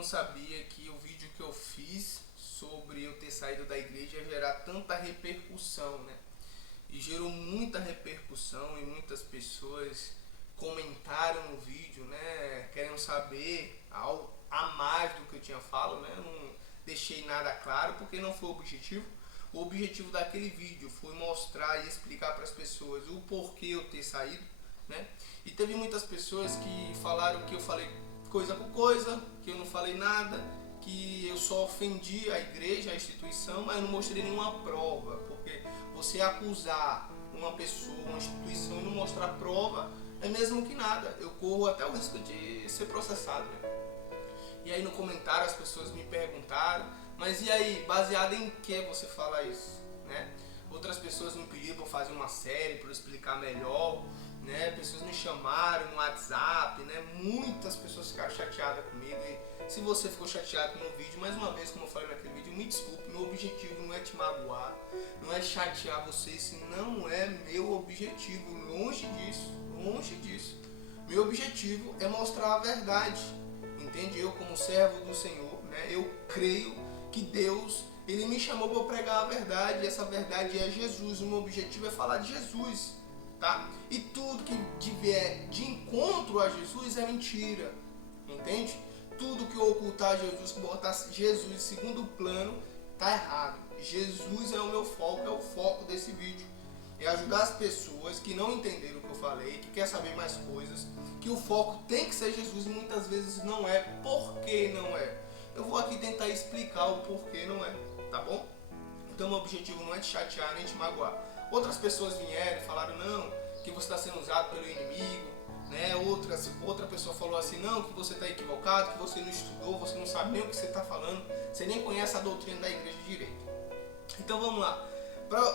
não sabia que o vídeo que eu fiz sobre eu ter saído da igreja ia gerar tanta repercussão, né? E gerou muita repercussão e muitas pessoas comentaram no vídeo, né? Querendo saber algo a mais do que eu tinha falado, né? Eu não deixei nada claro porque não foi o objetivo. O objetivo daquele vídeo foi mostrar e explicar para as pessoas o porquê eu ter saído, né? E teve muitas pessoas que falaram que eu falei coisa por coisa, que eu não falei nada, que eu só ofendi a igreja, a instituição, mas eu não mostrei nenhuma prova, porque você acusar uma pessoa, uma instituição e não mostrar prova é mesmo que nada. Eu corro até o risco de ser processado, né? E aí no comentário as pessoas me perguntaram, mas e aí, baseado em que você fala isso, né? Outras pessoas me pediram para fazer uma série para eu explicar melhor, né? Pessoas me chamaram no WhatsApp, né? Muitas pessoas ficaram chateadas comigo. E se você ficou chateado com o vídeo, mais uma vez, como eu falei naquele vídeo, me desculpe, meu objetivo não é te magoar, não é chatear você, esse não é meu objetivo, longe disso, longe disso. Meu objetivo é mostrar a verdade, entende? Eu como servo do Senhor, né? Eu creio que Deus, Ele me chamou para pregar a verdade, e essa verdade é Jesus, o meu objetivo é falar de Jesus, tá? E tudo que vier de encontro a Jesus é mentira, entende? Tudo que ocultar Jesus, que botar Jesus em segundo plano, tá errado. Jesus é o meu foco, é o foco desse vídeo. É ajudar as pessoas que não entenderam o que eu falei, que quer saber mais coisas, que o foco tem que ser Jesus e muitas vezes não é. Por que não é? Eu vou aqui tentar explicar o porquê não é, tá bom? Então meu objetivo não é te chatear nem te magoar. Outras pessoas vieram e falaram, não, que você está sendo usado pelo inimigo, né? Outra pessoa falou assim, não, que você está equivocado, que você não estudou, você não sabe nem o que você está falando, você nem conhece a doutrina da igreja direito. Então vamos lá.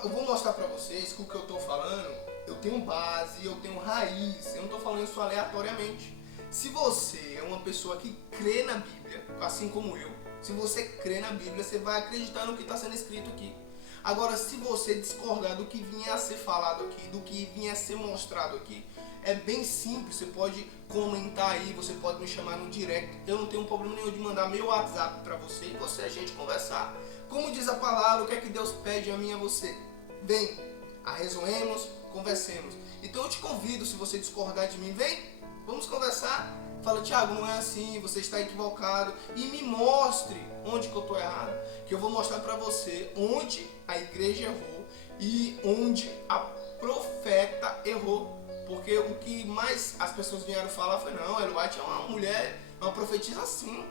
Eu vou mostrar para vocês que o que eu estou falando, eu tenho base, eu tenho raiz, eu não estou falando isso aleatoriamente. Se você é uma pessoa que crê na Bíblia, assim como eu, se você crê na Bíblia, você vai acreditar no que está sendo escrito aqui. Agora, se você discordar do que vinha a ser falado aqui, do que vinha a ser mostrado aqui, é bem simples, você pode comentar aí, você pode me chamar no direct, eu não tenho problema nenhum de mandar meu WhatsApp para você e a gente conversar. Como diz a palavra, o que é que Deus pede a mim e a você? Vem, arrezoemos, conversemos. Então eu te convido, se você discordar de mim, vem, vamos conversar. Fala, Thiago, não é assim, você está equivocado. E me mostre onde que eu estou errado. Que eu vou mostrar para você onde a igreja errou e onde a profeta errou. Porque o que mais as pessoas vieram falar foi, não, Ellen White é uma mulher, uma profetisa assim.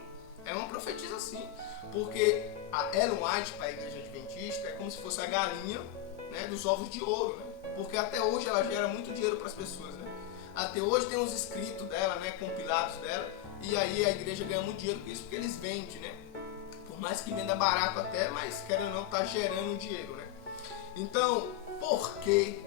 É uma profetisa assim. Porque a Ellen White para a igreja adventista é como se fosse a galinha, né, dos ovos de ouro, né? Porque até hoje ela gera muito dinheiro para as pessoas, né? Até hoje tem os escritos dela, né, compilados dela, e aí a igreja ganha muito dinheiro com isso, porque eles vendem, né? Por mais que venda barato até, mas querendo ou não, tá gerando dinheiro, né? Então, por que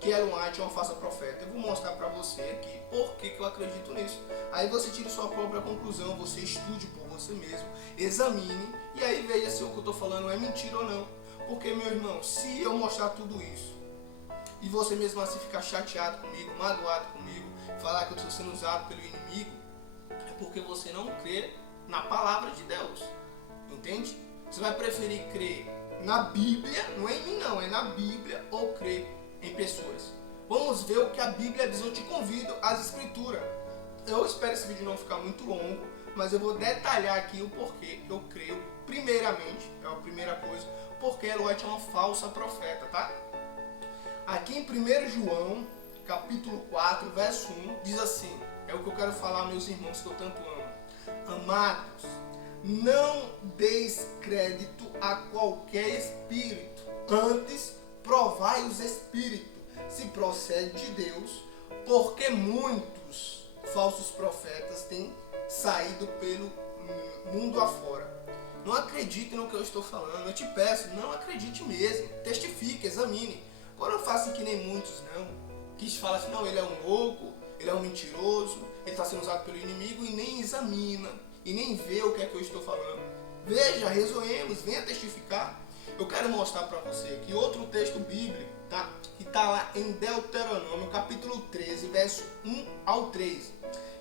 Ellen White é uma falsa profeta? Eu vou mostrar pra você aqui por que eu acredito nisso. Aí você tira sua própria conclusão, você estude por você mesmo, examine, e aí veja se o que eu tô falando é mentira ou não. Porque, meu irmão, se eu mostrar tudo isso, e você mesmo assim ficar chateado comigo, magoado comigo, falar que eu estou sendo usado pelo inimigo, é porque você não crê na palavra de Deus, entende? Você vai preferir crer na Bíblia, não é em mim não, é na Bíblia, ou crer em pessoas. Vamos ver o que a Bíblia diz, eu te convido às escrituras. Eu espero esse vídeo não ficar muito longo, mas eu vou detalhar aqui o porquê eu creio, primeiramente, é a primeira coisa, porque Ellen White é uma falsa profeta, tá? Aqui em 1 João, capítulo 4, verso 1, diz assim, é o que eu quero falar, meus irmãos, que eu tanto amo. Amados, não deis crédito a qualquer espírito, antes provai os espíritos, se procede de Deus, porque muitos falsos profetas têm saído pelo mundo afora. Não acredite no que eu estou falando, eu te peço, não acredite mesmo, testifique, examine. Agora não faça que nem muitos, não. Que falam assim, não, ele é um louco, ele é um mentiroso, ele está sendo usado pelo inimigo e nem examina, e nem vê o que é que eu estou falando. Veja, rezoemos, venha testificar. Eu quero mostrar para você aqui outro texto bíblico, tá? Que está lá em Deuteronômio, capítulo 13, verso 1 ao 3.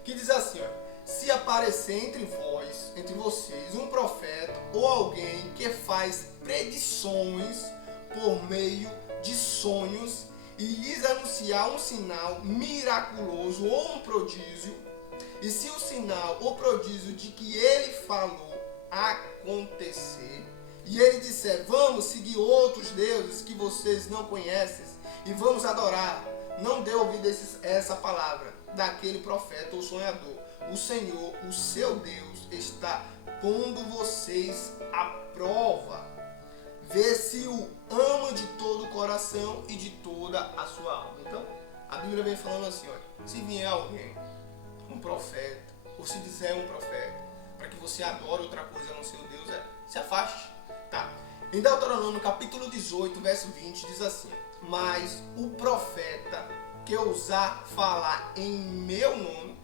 Que diz assim, ó, se aparecer entre vós, entre vocês um profeta ou alguém que faz predições por meio de sonhos e lhes anunciar um sinal miraculoso ou um prodígio, e se o sinal ou prodígio de que ele falou acontecer, e ele disser, vamos seguir outros deuses que vocês não conhecem e vamos adorar, não dê ouvido a essa palavra daquele profeta ou sonhador. O Senhor, o seu Deus, está pondo vocês à prova. Vê se o ama de todo o coração e de toda a sua alma. Então, a Bíblia vem falando assim, olha, se vier alguém, um profeta, ou se disser um profeta, para que você adore outra coisa no seu Deus, se afaste. Tá? Em Deuteronômio capítulo 18, verso 20, diz assim, mas o profeta que ousar falar em meu nome,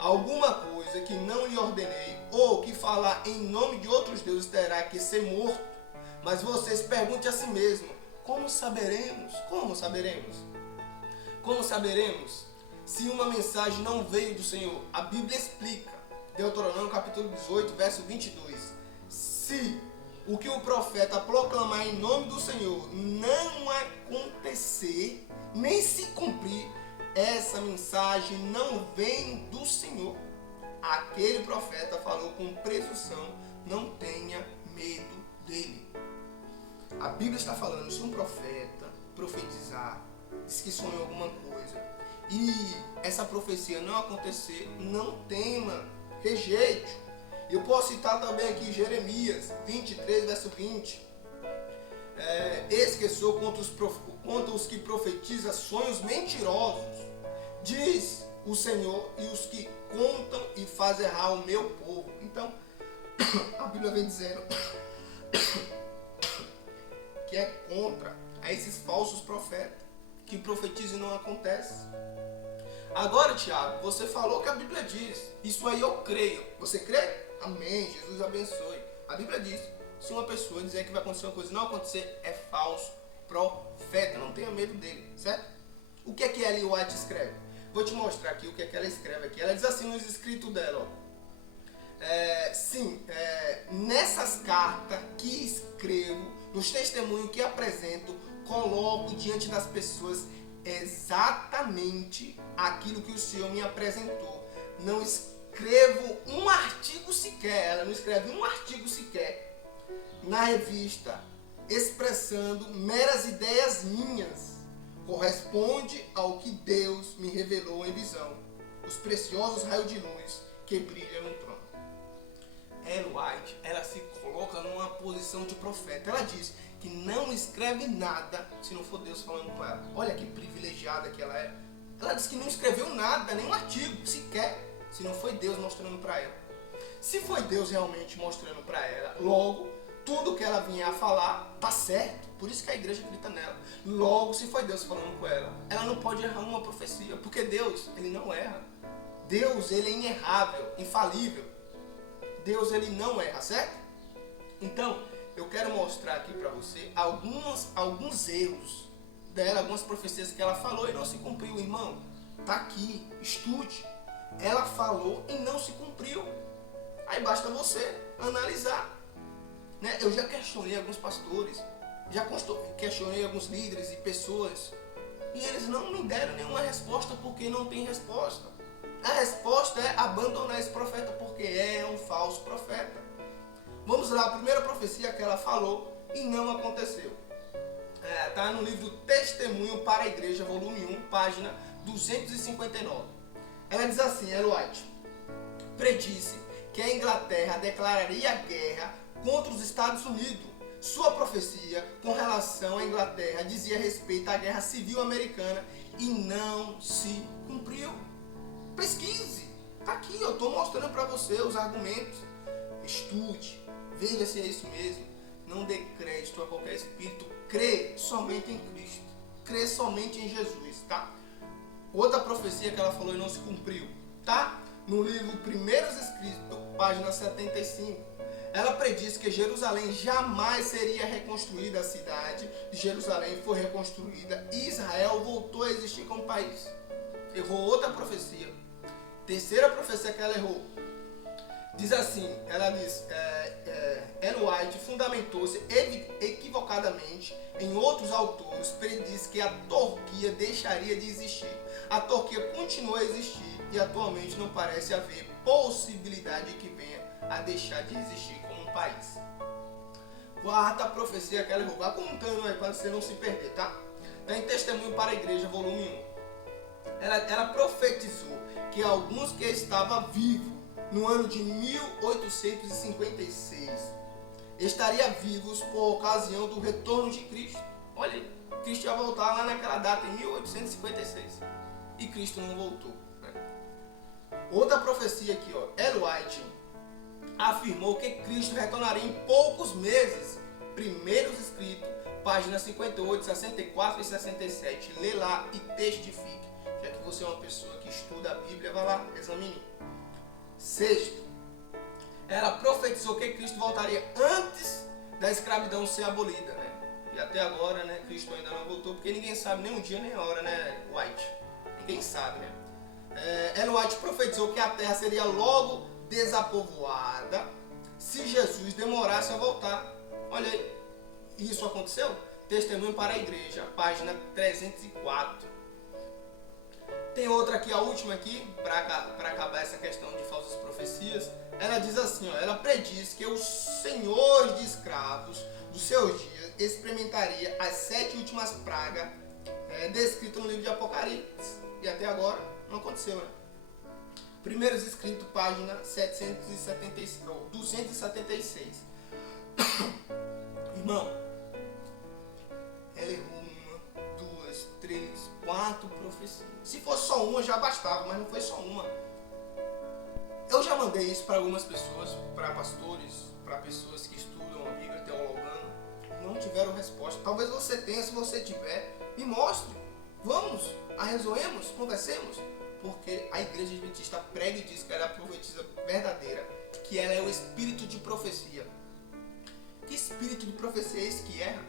alguma coisa que não lhe ordenei, ou que falar em nome de outros deuses, terá que ser morto. Mas vocês perguntem a si mesmo, como saberemos? Como saberemos? Como saberemos se uma mensagem não veio do Senhor? A Bíblia explica, Deuteronômio capítulo 18, verso 22, se o que o profeta proclamar em nome do Senhor não acontecer, nem se cumprir, essa mensagem não vem do Senhor. Aquele profeta falou com presunção, não tenha medo dele. A Bíblia está falando, se um profeta profetizar, diz que sonhou alguma coisa, e essa profecia não acontecer, não tema, rejeite. Eu posso citar também aqui Jeremias 23, verso 20. Eis que sou contra os que profetizam sonhos mentirosos, diz o Senhor, e os que contam e fazem errar o meu povo. Então, a Bíblia vem dizendo que é contra a esses falsos profetas que profetizam e não acontece. Agora, Tiago, você falou que a Bíblia diz, isso aí eu creio. Você crê? Amém, Jesus abençoe. A Bíblia diz, se uma pessoa dizer que vai acontecer uma coisa e não acontecer, é falso profeta, não tenha medo dele, certo? O que é que Ellen White escreve? Vou te mostrar aqui o que é que ela escreve aqui. Ela diz assim nos escritos dela, ó. Nessas cartas que escrevo, nos testemunhos que apresento, coloco diante das pessoas exatamente aquilo que o Senhor me apresentou. Não escrevo um artigo sequer, ela não escreve um artigo sequer na revista expressando meras ideias minhas. Corresponde ao que Deus me revelou em visão, os preciosos raios de luz que brilham no trono. Ellen White, ela se coloca numa posição de profeta. Ela diz que não escreve nada se não for Deus falando com ela. Olha que privilegiada que ela é. Ela diz que não escreveu nada, nenhum artigo sequer, se não foi Deus mostrando para ela. Se foi Deus realmente mostrando para ela, logo, tudo que ela vinha a falar tá certo. Por isso que a igreja acredita nela. Logo, se foi Deus falando com ela, ela não pode errar uma profecia, porque Deus, ele não erra. Deus, ele é inerrável, infalível. Deus, ele não erra, certo? Então, eu quero mostrar aqui para você alguns erros dela, algumas profecias que ela falou e não se cumpriu. Irmão, tá aqui, estude. Ela falou e não se cumpriu. Aí basta você analisar. Né? Eu já questionei alguns pastores, já questionei alguns líderes e pessoas, e eles não me deram nenhuma resposta porque não tem resposta. A resposta é abandonar esse profeta porque é um falso profeta. Vamos lá, a primeira profecia que ela falou e não aconteceu. Está no livro Testemunho para a Igreja, volume 1, página 259. Ela diz assim, Ellen White, predisse que a Inglaterra declararia guerra contra os Estados Unidos. Sua profecia com relação à Inglaterra dizia respeito à Guerra Civil Americana e não se cumpriu. Pesquise, tá aqui, eu estou mostrando para você os argumentos. Estude, veja se é isso mesmo. Não dê crédito a qualquer espírito, crê somente em Cristo, crê somente em Jesus, tá? Outra profecia que ela falou e não se cumpriu, tá? No livro Primeiros Escritos, página 75. Ela predisse que Jerusalém jamais seria reconstruída, a cidade de Jerusalém foi reconstruída e Israel voltou a existir como país. Errou outra profecia. Terceira profecia que ela errou. Diz assim, ela diz, Ellen White fundamentou-se equivocadamente em outros autores, prediz que a Turquia deixaria de existir. A Turquia continua a existir e atualmente não parece haver possibilidade de que venha a deixar de existir como um país. Quarta profecia que ela errou. Vá contando aí para você não se perder, tá? Está em Testemunho para a Igreja, volume 1. Ela profetizou que alguns que estavam vivos no ano de 1856 estaria vivos por ocasião do retorno de Cristo. Olha aí, Cristo ia voltar lá naquela data, em 1856. E Cristo não voltou. Né? Outra profecia aqui, ó, Ellen White afirmou que Cristo retornaria em poucos meses. Primeiros escritos, páginas 58, 64 e 67. Lê lá e testifique. Já que você é uma pessoa que estuda a Bíblia, vai lá, examine. Sexto, ela profetizou que Cristo voltaria antes da escravidão ser abolida, né? E até agora, né, Cristo ainda não voltou, porque ninguém sabe nem o dia nem a hora, né, White? Ninguém sabe, né? Ellen White profetizou que a terra seria logo desapovoada se Jesus demorasse a voltar. Olha aí, isso aconteceu? Testemunho para a Igreja, página 304. Tem outra aqui, a última aqui, para acabar essa questão de falsas profecias. Ela diz assim, ó, ela prediz que os senhores de escravos dos seus dias experimentaria as 7 últimas pragas descritas no livro de Apocalipse. E até agora não aconteceu, né? Primeiros escritos, página 276. Irmão, ela errou 1, 2, 3, 4 profecias. Se fosse só uma já bastava, mas não foi só uma. Eu já mandei isso para algumas pessoas, para pastores, para pessoas que estudam a Bíblia, teologando, não tiveram resposta. Talvez você tenha, se você tiver, me mostre. Vamos, arrezoemos, conversemos. Porque a Igreja Adventista prega e diz que ela é a profetisa verdadeira, que ela é o espírito de profecia. Que espírito de profecia é esse que erra?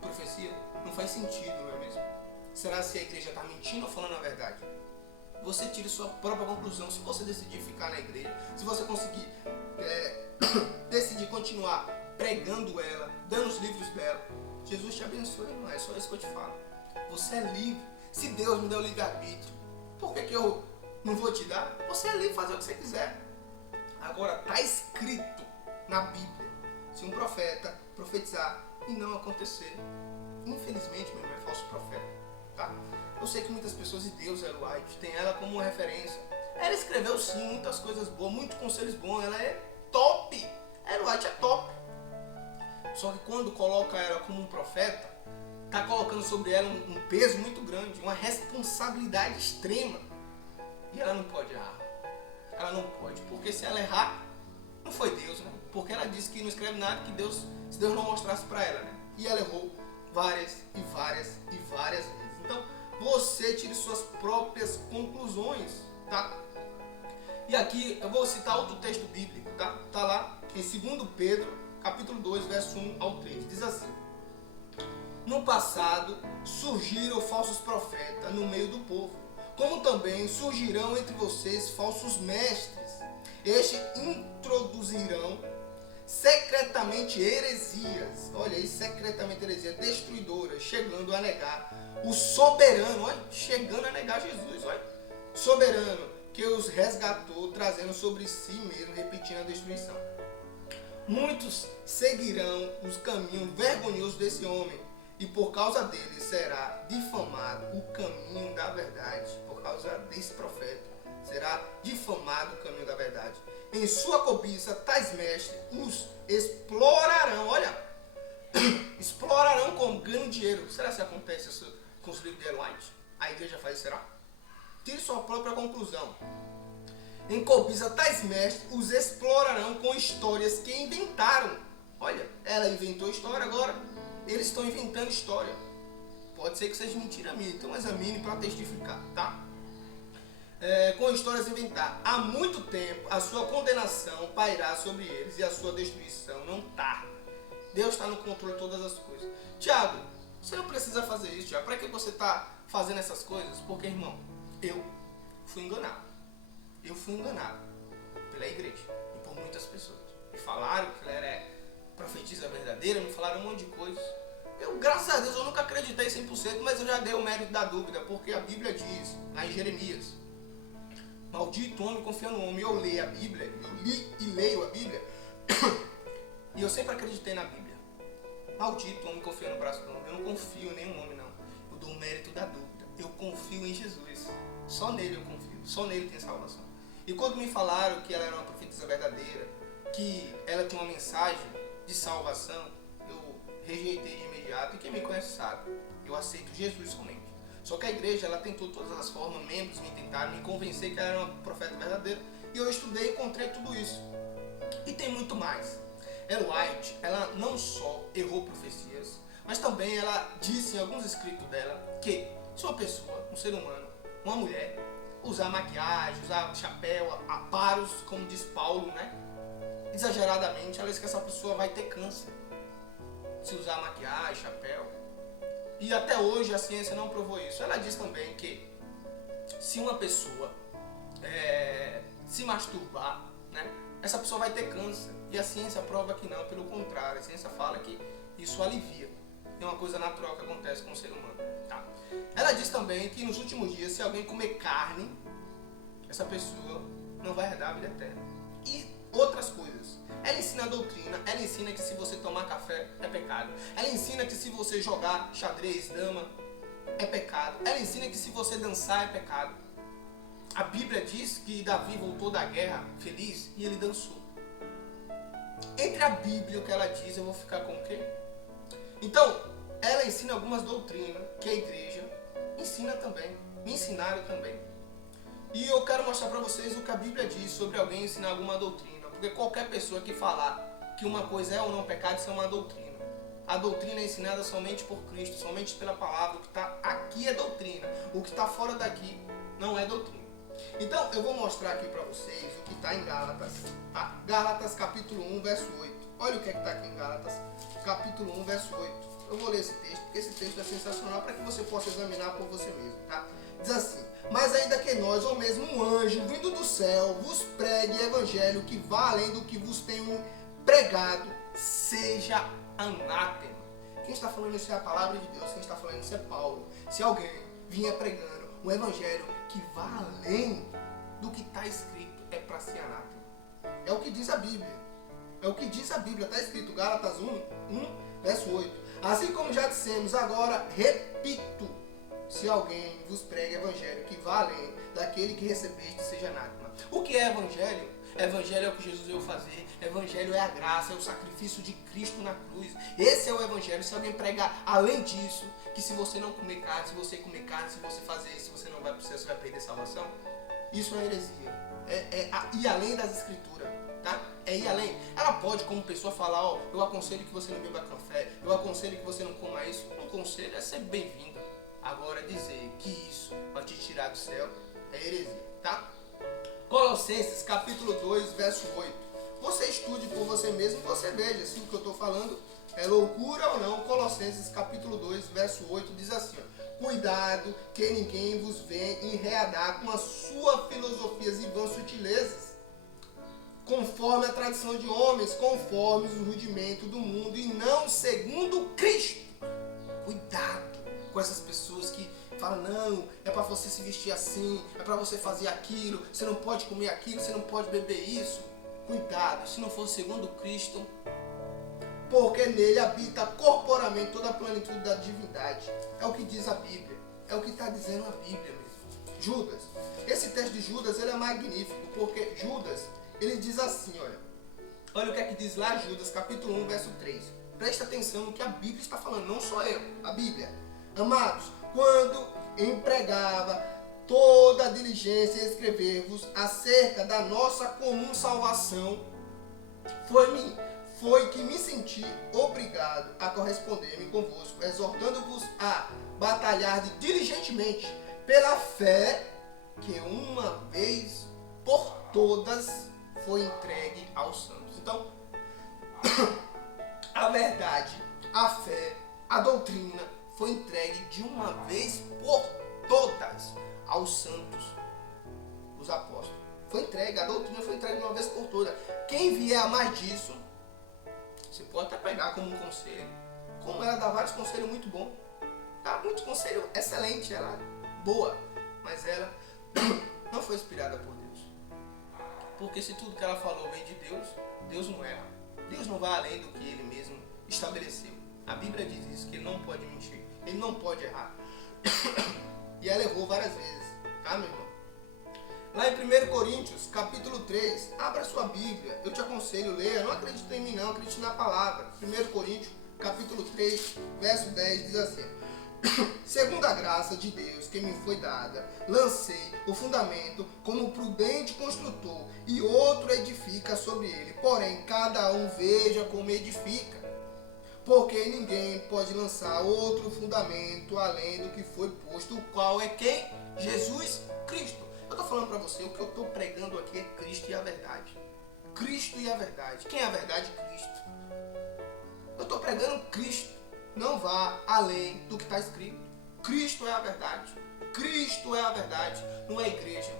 Profecia? Não faz sentido, não é mesmo? Será se a igreja está mentindo ou falando a verdade? Você tire sua própria conclusão. Se você decidir ficar na igreja, se você conseguir decidir continuar pregando ela, dando os livros dela, Jesus te abençoe, irmão. É só isso que eu te falo. Você é livre. Se Deus me deu livre-arbítrio, por que eu não vou te dar? Você é livre de fazer o que você quiser. Agora, está escrito na Bíblia, se um profeta profetizar e não acontecer, infelizmente, meu irmão, é falso profeta. Tá? Eu sei que muitas pessoas, e Deus, Ellen White, tem ela como uma referência. Ela escreveu sim muitas coisas boas, muitos conselhos bons, ela é top. Ellen White é top. Só que quando coloca ela como um profeta, está colocando sobre ela um peso muito grande, uma responsabilidade extrema. E ela não pode errar. Ela não pode, porque se ela errar, não foi Deus, né? Porque ela disse que não escreve nada que Deus, se Deus não mostrasse para ela, né? E ela errou várias e várias e várias vezes. Então, você tire suas próprias conclusões, tá? E aqui eu vou citar outro texto bíblico, tá? Tá lá em 2 Pedro, capítulo 2, verso 1 ao 3. Diz assim: no passado surgiram falsos profetas no meio do povo, como também surgirão entre vocês falsos mestres. Estes introduzirão secretamente heresias, olha aí, secretamente heresias destruidoras, chegando a negar o soberano, olha, chegando a negar Jesus, olha, soberano que os resgatou, trazendo sobre si mesmo, repetindo a destruição. Muitos seguirão os caminhos vergonhosos desse homem, e por causa dele será difamado o caminho da verdade. Por causa desse profeta será difamado o caminho da verdade. Em sua cobiça, tais mestres os explorarão. Olha, explorarão com ganho dinheiro. Será que acontece isso com os livros de Ellen White? A igreja faz isso, será? Tire sua própria conclusão. Em cobiça, tais mestres os explorarão com histórias que inventaram. Olha, ela inventou história, agora eles estão inventando história. Pode ser que seja mentira minha, então examine para testificar, tá? Com histórias inventadas. Há muito tempo a sua condenação pairá sobre eles e a sua destruição não tarda. Deus está no controle de todas as coisas. Tiago, você não precisa fazer isso, Tiago. Para que você está fazendo essas coisas? Porque, irmão, eu fui enganado. Eu fui enganado pela igreja e por por muitas pessoas. Me falaram que ela era profetisa verdadeira, me falaram um monte de coisas. Eu, graças a Deus, eu nunca acreditei 100%, mas eu já dei o mérito da dúvida, porque a Bíblia diz, lá em Jeremias, maldito homem confia no homem. Eu leio a Bíblia, eu li e leio a Bíblia, e eu sempre acreditei na Bíblia. Maldito homem confia no braço do homem. Eu não confio em nenhum homem, não. Eu dou o mérito da dúvida. Eu confio em Jesus. Só nele eu confio. Só nele tem salvação. E quando me falaram que ela era uma profetisa verdadeira, que ela tinha uma mensagem de salvação, eu rejeitei de imediato. E quem me conhece sabe, eu aceito Jesus somente. Só que a igreja, ela tentou de todas as formas, membros me tentaram me convencer que ela era uma profeta verdadeira. E eu estudei e encontrei tudo isso. E tem muito mais. Ellen White, ela não só errou profecias, mas também ela disse em alguns escritos dela que se uma pessoa, um ser humano, uma mulher, usar maquiagem, usar chapéu, aparos, como diz Paulo, né? Exageradamente, ela diz que essa pessoa vai ter câncer se usar maquiagem, chapéu. E até hoje a ciência não provou isso. Ela diz também que se uma pessoa se masturbar, né, essa pessoa vai ter câncer. E a ciência prova que não, pelo contrário. A ciência fala que isso alivia. É uma coisa natural que acontece com o ser humano. Tá? Ela diz também que nos últimos dias, se alguém comer carne, essa pessoa não vai herdar a vida eterna. E outras coisas. Ela ensina a doutrina, ela ensina que se você tomar café é pecado. Ela ensina que se você jogar xadrez, dama, é pecado. Ela ensina que se você dançar é pecado. A Bíblia diz que Davi voltou da guerra feliz e ele dançou. Entre a Bíblia e o que ela diz, eu vou ficar com o quê? Então, ela ensina algumas doutrinas que a igreja ensina também. Me ensinaram também. E eu quero mostrar para vocês o que a Bíblia diz sobre alguém ensinar alguma doutrina. Porque qualquer pessoa que falar que uma coisa é ou não pecado, isso é uma doutrina. A doutrina é ensinada somente por Cristo, somente pela palavra. O que está aqui é doutrina. O que está fora daqui não é doutrina. Então, eu vou mostrar aqui para vocês o que está em Gálatas. Tá? Gálatas capítulo 1, verso 8. Olha o que está aqui em Gálatas, capítulo 1, verso 8. Eu vou ler esse texto, porque esse texto é sensacional para que você possa examinar por você mesmo. Tá? Diz assim: mas ainda que nós, ou mesmo um anjo vindo do céu, vos pregue evangelho que vá além do que vos tenho pregado, seja anátema. Quem está falando isso é a palavra de Deus, quem está falando isso é Paulo. Se alguém vinha pregando um evangelho que vá além do que está escrito, é para ser anátema. É o que diz a Bíblia. É o que diz a Bíblia. Está escrito Gálatas 1, verso 8. Assim como já dissemos, agora repito: se alguém vos prega evangelho que vá além daquele que recebeste, seja anátema. O que é evangelho? Evangelho é o que Jesus veio fazer. Evangelho é a graça, é o sacrifício de Cristo na cruz. Esse é o evangelho. Se alguém pregar além disso, que se você não comer carne, se você comer carne, se você fazer isso, você não vai para o céu, você vai perder salvação. Isso é heresia. É ir além das escrituras. Tá? É ir além. Ela pode, como pessoa, falar: ó, eu aconselho que você não beba café, eu aconselho que você não coma isso. Um conselho é ser bem-vindo. Agora, dizer que isso vai te tirar do céu é heresia. Tá? Colossenses capítulo 2, verso 8. Você estude por você mesmo e você veja se o que eu estou falando é loucura ou não. Colossenses capítulo 2, verso 8 diz assim: ó, cuidado que ninguém vos venha enredar com a sua filosofias e vãs sutilezas, conforme a tradição de homens, conforme os rudimentos do mundo e não segundo Cristo. Cuidado com essas pessoas que falam: não, é para você se vestir assim, é para você fazer aquilo, você não pode comer aquilo, você não pode beber isso. Cuidado, se não for segundo Cristo, porque nele habita corporalmente toda a plenitude da divindade. É o que diz a Bíblia, é o que está dizendo a Bíblia mesmo. Judas, esse texto de Judas, ele é magnífico, porque Judas, ele diz assim, olha o que é que diz lá Judas, capítulo 1, verso 3. Presta atenção no que a Bíblia está falando, não só eu, a Bíblia. Amados, quando empregava toda a diligência em escrever-vos acerca da nossa comum salvação, foi que me senti obrigado a corresponder-me convosco, exortando-vos a batalhar diligentemente pela fé que uma vez por todas foi entregue aos santos. Então, a verdade, a fé, a doutrina foi entregue de uma vez por todas aos santos, os apóstolos. Foi entregue, a doutrina foi entregue de uma vez por todas. Quem vier a mais disso, você pode até pegar como um conselho. Como ela dá vários conselhos muito bons. Dá muito conselho excelente, ela boa. Mas ela não foi inspirada por Deus. Porque se tudo que ela falou vem de Deus, Deus não erra. Deus não vai além do que Ele mesmo estabeleceu. A Bíblia diz isso, que Ele não pode mentir. Ele não pode errar. E ela errou várias vezes. Tá, meu irmão? Lá em 1 Coríntios, capítulo 3, abra sua Bíblia. Eu te aconselho, leia. Não acredite em mim não, acredite na palavra. 1 Coríntios, capítulo 3, verso 10, diz assim: segundo a graça de Deus que me foi dada, lancei o fundamento como prudente construtor, e outro edifica sobre ele. Porém, cada um veja como edifica. Porque ninguém pode lançar outro fundamento além do que foi posto, o qual é quem? Jesus Cristo. Eu estou falando para você, o que eu estou pregando aqui é Cristo e a verdade. Cristo e a verdade. Quem é a verdade? Cristo. Eu estou pregando Cristo. Não vá além do que está escrito. Cristo é a verdade. Cristo é a verdade. Não é a igreja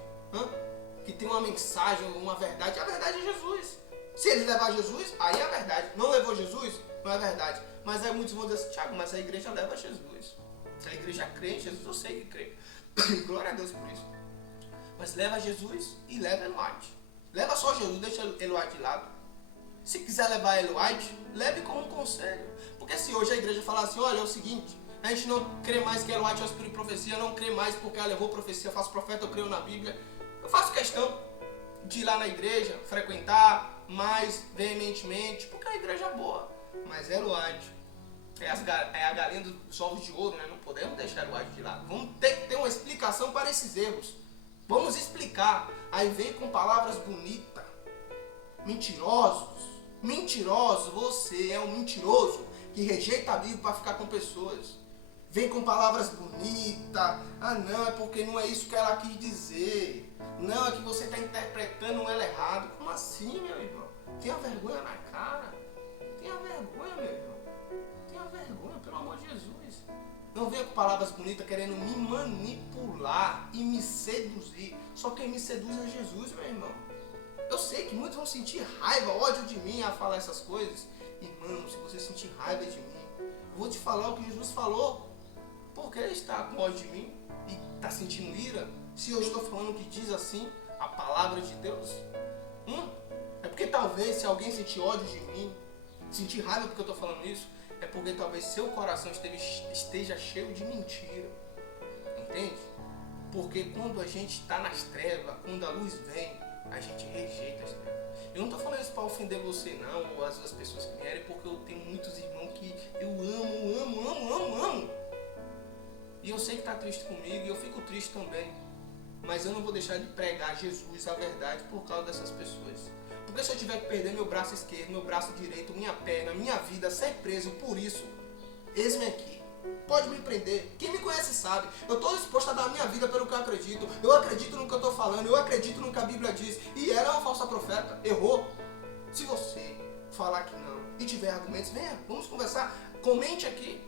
que tem uma mensagem, uma verdade. A verdade é Jesus. Se eles levar Jesus, aí é a verdade. Não levou Jesus, não é verdade. Mas aí muitos vão dizer assim: Thiago, mas a igreja leva Jesus. A igreja crê em Jesus, eu sei que crê. Glória a Deus por isso. Mas leva Jesus e leva Eloide. Leva só Jesus, deixa Eloide de lado. Se quiser levar Eloide, leve como um conselho. Porque se hoje a igreja falar assim: olha, é o seguinte, a gente não crê mais que Eloide é o espírito de profecia, não crê mais porque ela levou profecia, faço profeta, eu creio na Bíblia. Eu faço questão de ir lá na igreja, frequentar mais veementemente, porque a igreja é boa. Mas Eloide é a galinha dos ovos de ouro, né? Não podemos deixar Eloide de lado. Vamos ter que ter uma explicação para esses erros. Vamos explicar. Aí vem com palavras bonitas. Mentirosos. Mentiroso. Você é um mentiroso que rejeita a Bíblia para ficar com pessoas. Vem com palavras bonitas. Ah, não, é porque não é isso que ela quis dizer. Não, é que você está interpretando ela errado. Como assim, meu irmão? Tenha vergonha na cara. Tenha vergonha, meu irmão. Tenha vergonha, pelo amor de Jesus. Não venha com palavras bonitas querendo me manipular e me seduzir. Só quem me seduz é Jesus, meu irmão. Eu sei que muitos vão sentir raiva, ódio de mim a falar essas coisas. Irmão, se você sentir raiva de mim, eu vou te falar o que Jesus falou. Por que está com ódio de mim e está sentindo ira? Se eu estou falando o que diz assim a palavra de Deus? É porque talvez se alguém sentir ódio de mim, sentir raiva porque eu estou falando isso, é porque talvez seu coração esteja cheio de mentira. Entende? Porque quando a gente está nas trevas, quando a luz vem, a gente rejeita as trevas. Eu não estou falando isso para ofender você não, ou as pessoas que vierem, porque eu tenho muitos irmãos que eu amo. E eu sei que está triste comigo, e eu fico triste também. Mas eu não vou deixar de pregar Jesus, a verdade, por causa dessas pessoas. Porque se eu tiver que perder meu braço esquerdo, meu braço direito, minha perna, minha vida, ser preso por isso, eis-me aqui. Pode me prender. Quem me conhece sabe. Eu estou disposto a dar a minha vida pelo que eu acredito. Eu acredito no que eu estou falando. Eu acredito no que a Bíblia diz. E ela é uma falsa profeta. Errou. Se você falar que não e tiver argumentos, venha, vamos conversar. Comente aqui.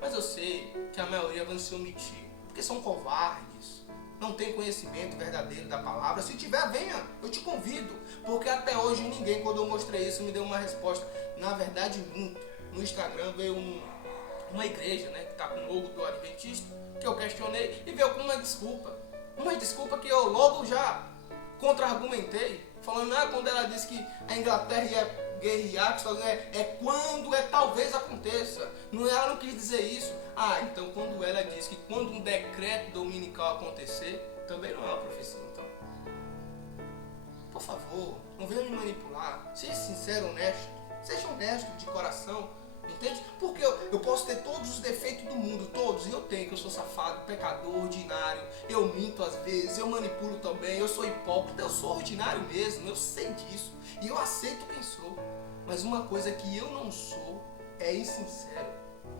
Mas eu sei que a maioria vai se omitir. Porque são covardes. Não tem conhecimento verdadeiro da palavra. Se tiver, venha. Eu te convido. Porque até hoje ninguém, quando eu mostrei isso, me deu uma resposta. Na verdade, muito. No Instagram veio uma igreja, né, que está com o logo do Adventista, que eu questionei e veio com uma desculpa. Uma desculpa que eu logo já contra-argumentei, falando, quando ela disse que a Inglaterra ia guerrear, quando talvez aconteça. Ela não quis dizer isso. Então quando ela disse que quando um decreto dominical acontecer, também não é uma profecia, então. Por favor, não venha me manipular. Seja sincero, honesto. Seja honesto de coração. Entende? Porque eu posso ter todos os defeitos do mundo, todos, e eu tenho, que eu sou safado, pecador, ordinário, eu minto às vezes, eu manipulo também, eu sou hipócrita, eu sou ordinário mesmo, eu sei disso, e eu aceito quem sou. Mas uma coisa que eu não sou é insincero.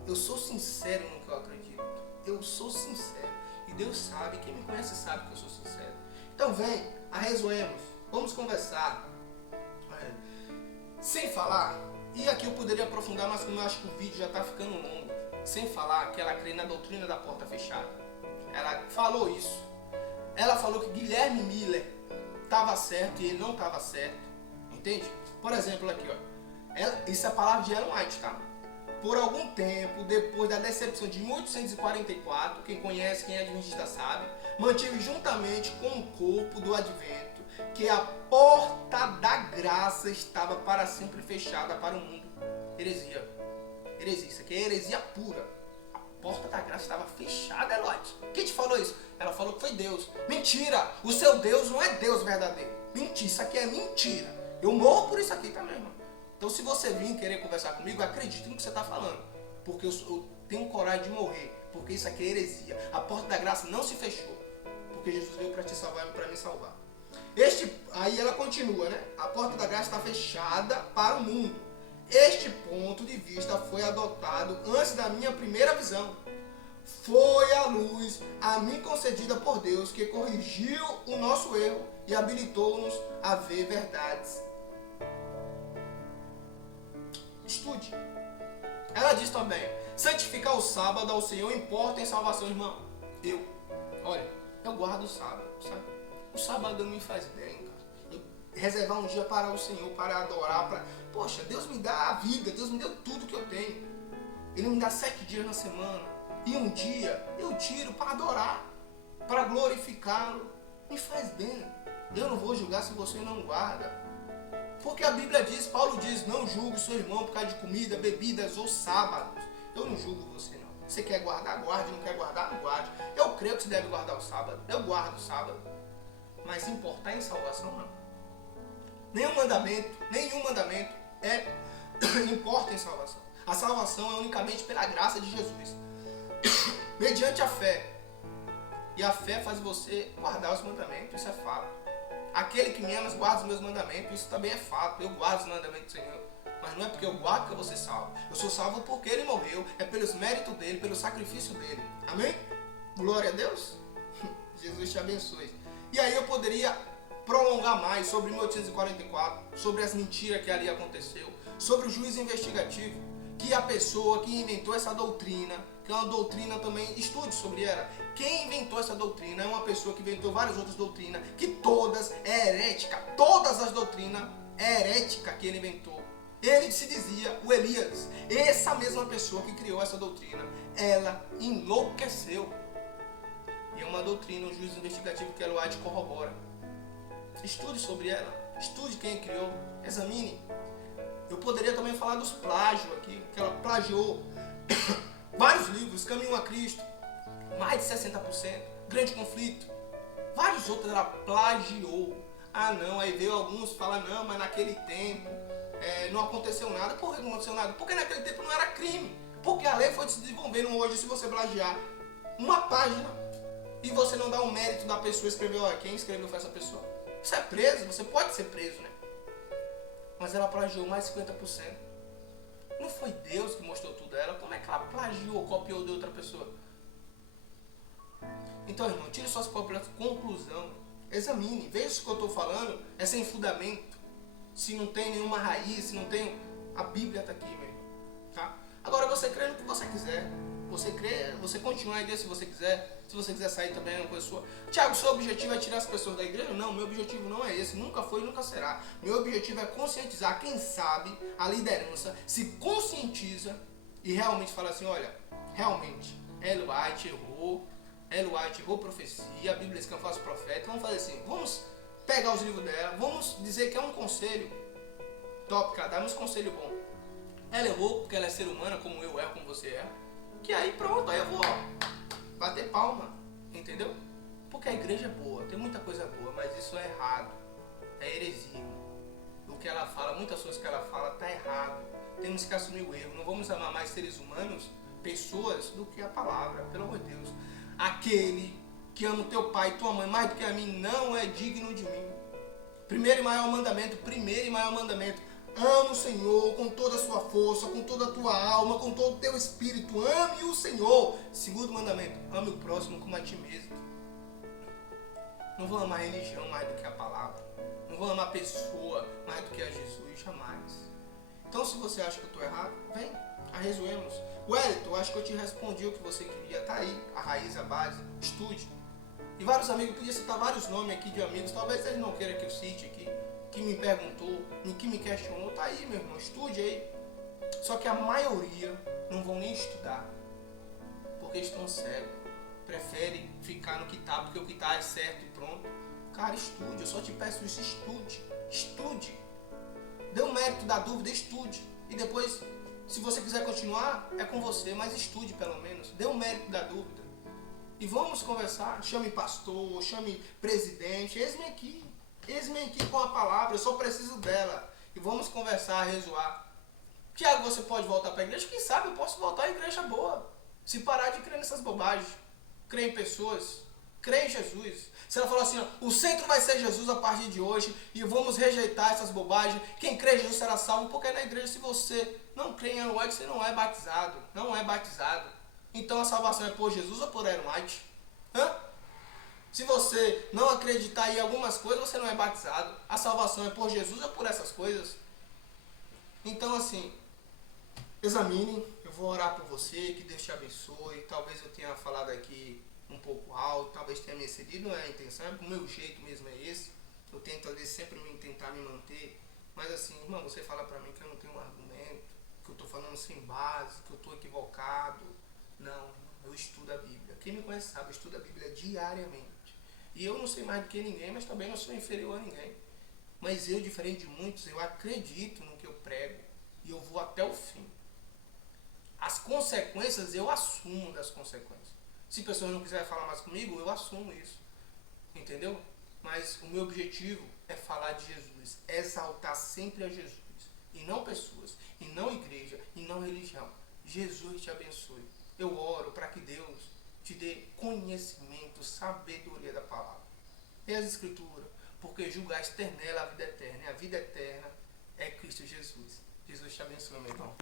Eu sou sincero no que eu acredito, eu sou sincero, e Deus sabe, quem me conhece sabe que eu sou sincero. Então vem, arrezoemos, vamos conversar, sem falar. E aqui eu poderia aprofundar, mas como eu acho que o vídeo já está ficando longo, sem falar que ela crê na doutrina da porta fechada. Ela falou isso. Ela falou que Guilherme Miller estava certo e ele não estava certo. Entende? Por exemplo, aqui, ó. Isso é a palavra de Ellen White, tá? Por algum tempo, depois da decepção de 1844, quem conhece, quem é adventista sabe, mantive juntamente com o corpo do advento que a porta da graça estava para sempre fechada para o mundo. Heresia. Heresia. Isso aqui é heresia pura. A porta da graça estava fechada, Ellen White. Quem te falou isso? Ela falou que foi Deus. Mentira! O seu Deus não é Deus verdadeiro. Mentira. Isso aqui é mentira. Eu morro por isso aqui também, irmão. Então, se você vir querer conversar comigo, acredite no que você está falando. Porque eu tenho coragem de morrer. Porque isso aqui é heresia. A porta da graça não se fechou. Porque Jesus veio para te salvar e para me salvar. Aí ela continua, né? A porta da graça está fechada para o mundo. Este ponto de vista foi adotado antes da minha primeira visão. Foi a luz a mim concedida por Deus que corrigiu o nosso erro e habilitou-nos a ver verdades. Estude. Ela diz também: santificar o sábado ao Senhor importa em salvação, irmão. Eu guardo o sábado, sabe? O sábado me faz bem, cara. Reservar um dia para o Senhor, para adorar, Poxa, Deus me dá a vida, Deus me deu tudo que eu tenho. Ele me dá 7 dias na semana. E um dia eu tiro para adorar, para glorificá-lo. Me faz bem. Eu não vou julgar se você não guarda. Porque a Bíblia diz, Paulo diz, não julgue seu irmão por causa de comida, bebidas ou sábados. Eu não julgo você não. Você quer guardar, guarde. Não quer guardar, não guarde. Eu creio que você deve guardar o sábado. Eu guardo o sábado. Mas se importar em salvação, não. Nenhum mandamento importa em salvação. A salvação é unicamente pela graça de Jesus. Mediante a fé. E a fé faz você guardar os mandamentos. Isso é fato. Aquele que me ama guarda os meus mandamentos. Isso também é fato. Eu guardo os mandamentos do Senhor. Mas não é porque eu guardo que eu vou ser salvo. Eu sou salvo porque Ele morreu. É pelos méritos dEle, pelo sacrifício dEle. Amém? Glória a Deus. Jesus te abençoe. E aí eu poderia prolongar mais sobre 1844, sobre as mentiras que ali aconteceu, sobre o juiz investigativo, que a pessoa que inventou essa doutrina, que é uma doutrina também, estude sobre ela. Quem inventou essa doutrina é uma pessoa que inventou várias outras doutrinas, que todas é herética, todas as doutrinas é herética que ele inventou. Ele se dizia o Elias. Essa mesma pessoa que criou essa doutrina, ela enlouqueceu. E é uma doutrina, um juízo investigativo que Ellen White corrobora. Estude sobre ela. Estude quem criou. Examine. Eu poderia também falar dos plágios aqui, que ela plagiou vários livros, Caminho a Cristo, mais de 60%, Grande Conflito, vários outros ela plagiou. Ah não, aí veio alguns falar, não, mas naquele tempo não aconteceu nada. Por que não aconteceu nada? Porque naquele tempo não era crime. Porque a lei foi se desenvolvendo. Hoje, se você plagiar uma página e você não dá o mérito da pessoa que escreveu, quem escreveu foi essa pessoa, você é preso, você pode ser preso, né? Mas ela plagiou mais de 50%. Não foi Deus que mostrou tudo a ela. Como é que ela plagiou, copiou de outra pessoa? Então, irmão, tire suas próprias conclusões. Examine, veja se o que eu estou falando é sem fundamento. Se não tem nenhuma raiz, se não tem... A Bíblia está aqui, meu irmão. Tá? Agora, você crê no que você quiser. Você crê, você continua na igreja se você quiser. Se você quiser sair também é uma coisa sua. Tiago, seu objetivo é tirar as pessoas da igreja? Não, meu objetivo não é esse. Nunca foi e nunca será. Meu objetivo é conscientizar quem sabe, a liderança, se conscientiza e realmente fala assim, olha, realmente, Ellen White errou profecia, a Bíblia diz que é um falso profeta. Vamos fazer assim, vamos pegar os livros dela, vamos dizer que é um conselho top, cara, dá-nos conselho bom. Ela errou porque ela é ser humana, como eu erro, como você é. Que aí pronto, aí eu vou bater palma, entendeu? Porque a igreja é boa, tem muita coisa boa, mas isso é errado, é heresia. O que ela fala, muitas coisas que ela fala tá errado. Temos que assumir o erro. Não vamos amar mais seres humanos, pessoas, do que a palavra, pelo amor de Deus. Aquele que ama o teu pai e tua mãe mais do que a mim não é digno de mim. Primeiro e maior mandamento. Ama o Senhor com toda a sua força, com toda a tua alma, com todo o teu espírito. Ame o Senhor. Segundo mandamento, ame o próximo como a ti mesmo. Não vou amar a religião mais do que a palavra. Não vou amar a pessoa mais do que a Jesus, jamais. Então, se você acha que eu estou errado, vem, arrezoemos. Wellington, acho que eu te respondi o que você queria. Tá aí, a raiz, a base. Estude. E vários amigos, podia citar vários nomes aqui de amigos, talvez eles não queiram que eu cite aqui, que me perguntou, que me questionou. Tá aí, meu irmão, estude aí. Só que a maioria não vão nem estudar, porque estão cegos. Prefere ficar no que tá, porque o que tá é certo e pronto. Cara, estude, eu só te peço isso, estude. Estude. Dê o mérito da dúvida, estude. E depois, se você quiser continuar, é com você, mas estude pelo menos. Dê o mérito da dúvida. E vamos conversar. Chame pastor, chame presidente. Eis-me aqui com a palavra, eu só preciso dela. E vamos conversar, rezoar. Tiago, você pode voltar para a igreja? Quem sabe eu posso voltar à igreja boa. Se parar de crer nessas bobagens. Crer em pessoas. Crer em Jesus. Se ela falou assim, ó, o centro vai ser Jesus a partir de hoje e vamos rejeitar essas bobagens. Quem crê em Jesus será salvo, porque na igreja, se você não crê em Aaron White, você não é batizado. Não é batizado. Então a salvação é por Jesus ou por Aaron White? Se você não acreditar em algumas coisas, você não é batizado. A salvação é por Jesus ou por essas coisas? Então assim, examine. Eu vou orar por você, que Deus te abençoe. Talvez eu tenha falado aqui um pouco alto, talvez tenha me excedido, não é a intenção, o meu jeito mesmo é esse. Eu tento às vezes sempre tentar me manter, mas assim, irmão, você fala pra mim que eu não tenho um argumento, que eu tô falando sem base, que eu tô equivocado. Não, eu estudo a Bíblia. Quem me conhece sabe, eu estudo a Bíblia diariamente. E eu não sei mais do que ninguém, mas também não sou inferior a ninguém. Mas eu, diferente de muitos, eu acredito no que eu prego e eu vou até o fim. As consequências, eu assumo das consequências. Se pessoas não quiserem falar mais comigo, eu assumo isso. Entendeu? Mas o meu objetivo é falar de Jesus. Exaltar sempre a Jesus. E não pessoas. E não igreja. E não religião. Jesus te abençoe. Eu oro para que Deus te dê conhecimento, sabedoria da palavra. E as escrituras. Porque julgar externela a vida eterna. E a vida eterna é Cristo Jesus. Jesus te abençoe, meu irmão.